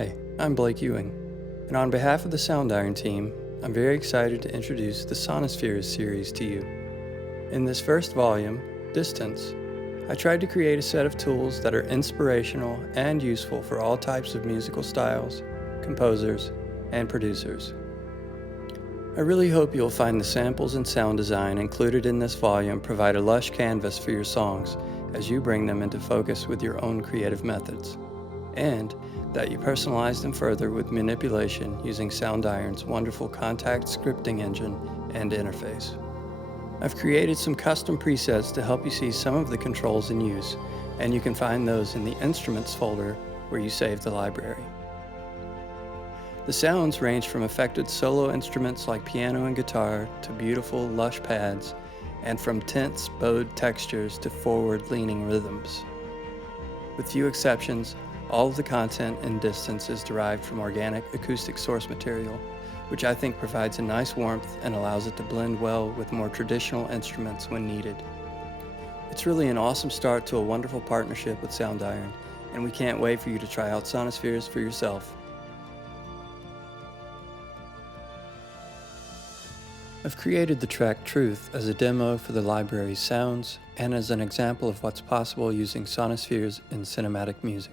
Hi, I'm Blake Ewing, and on behalf of the Soundiron team, I'm very excited to introduce the Sonespheres series to you. In this first volume, Distance, I tried to create a set of tools that are inspirational and useful for all types of musical styles, composers, and producers. I really hope you'll find the samples and sound design included in this volume provide a lush canvas for your songs as you bring them into focus with your own creative methods, and that you personalize them further with manipulation using Soundiron's wonderful Kontakt scripting engine and interface. I've created some custom presets to help you see some of the controls in use, and you can find those in the Instruments folder where you save the library. The sounds range from affected solo instruments like piano and guitar to beautiful, lush pads, and from tense, bowed textures to forward-leaning rhythms. With few exceptions, all of the content in Distance is derived from organic acoustic source material, which I think provides a nice warmth and allows it to blend well with more traditional instruments when needed. It's really an awesome start to a wonderful partnership with Soundiron, and we can't wait for you to try out Sonespheres for yourself. I've created the track Truth as a demo for the library's sounds and as an example of what's possible using Sonespheres in cinematic music.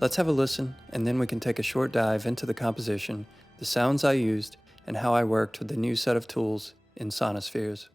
Let's have a listen, and then we can take a short dive into the composition, the sounds I used, and how I worked with the new set of tools in Sonespheres.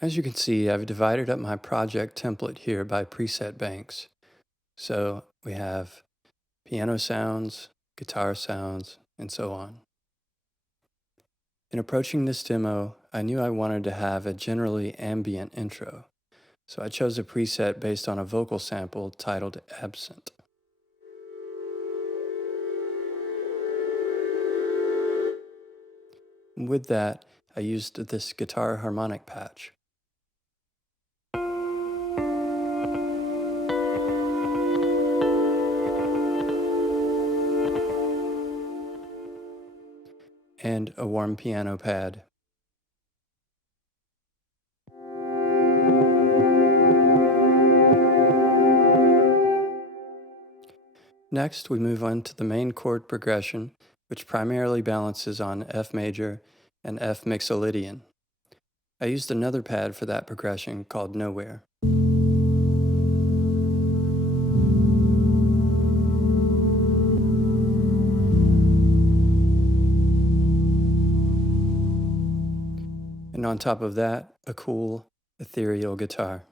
As you can see, I've divided up my project template here by preset banks. So we have piano sounds, guitar sounds, and so on. In approaching this demo, I knew I wanted to have a generally ambient intro, so I chose a preset based on a vocal sample titled Absent. With that, I used this guitar harmonic patch. And a warm piano pad. Next, we move on to the main chord progression, which primarily balances on F major and F mixolydian. I used another pad for that progression called Nowhere. And on top of that, a cool, ethereal guitar.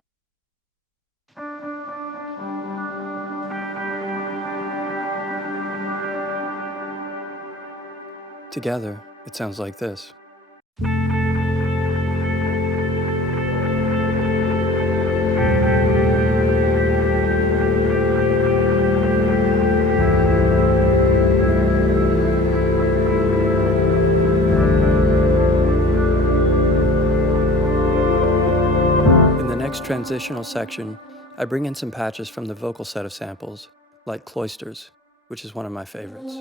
Together, it sounds like this. In the next transitional section, I bring in some patches from the vocal set of samples, like Cloisters, which is one of my favorites.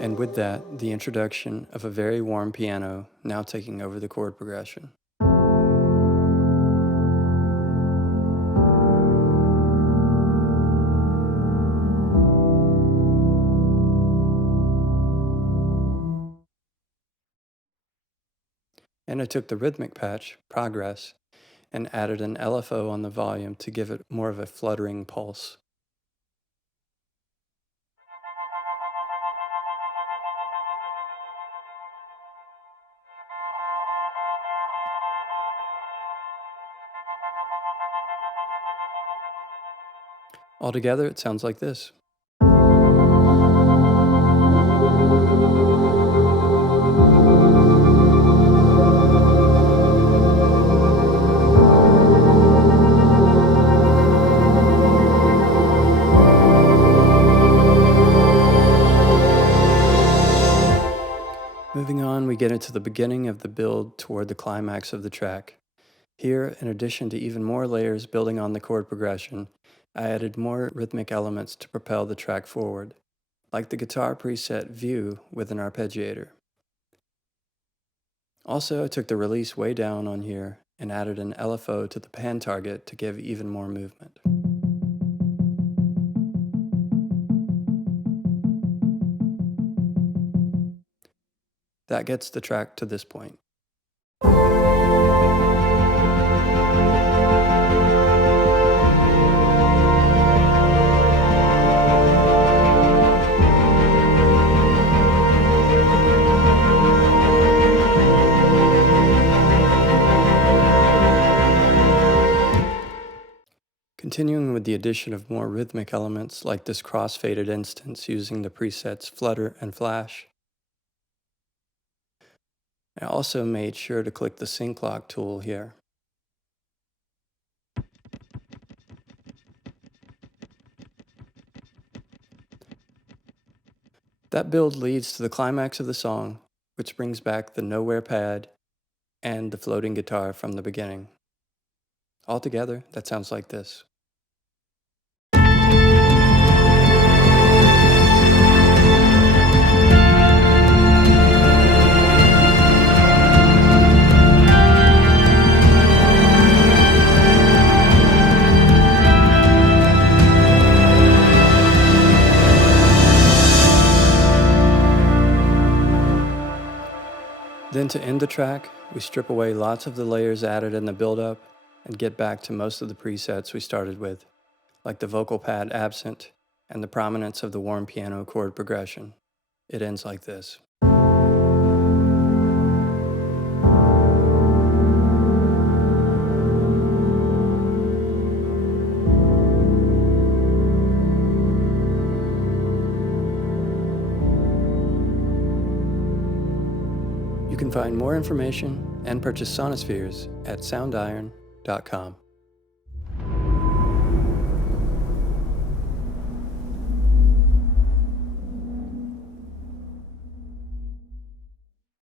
And with that, the introduction of a very warm piano now taking over the chord progression. And I took the rhythmic patch, Progress, and added an LFO on the volume to give it more of a fluttering pulse. Altogether, it sounds like this. Moving on, we get into the beginning of the build toward the climax of the track. Here, in addition to even more layers building on the chord progression, I added more rhythmic elements to propel the track forward, like the guitar preset View with an arpeggiator. Also, I took the release way down on here and added an LFO to the pan target to give even more movement. That gets the track to this point. Continuing with the addition of more rhythmic elements like this cross-faded instance using the presets Flutter and Flash. I also made sure to click the sync lock tool here. That build leads to the climax of the song, which brings back the Nowhere pad and the floating guitar from the beginning. Altogether, that sounds like this. Then to end the track, we strip away lots of the layers added in the build-up and get back to most of the presets we started with, like the vocal pad absent and the prominence of the warm piano chord progression. It ends like this. You can find more information and purchase Sonespheres at soundiron.com.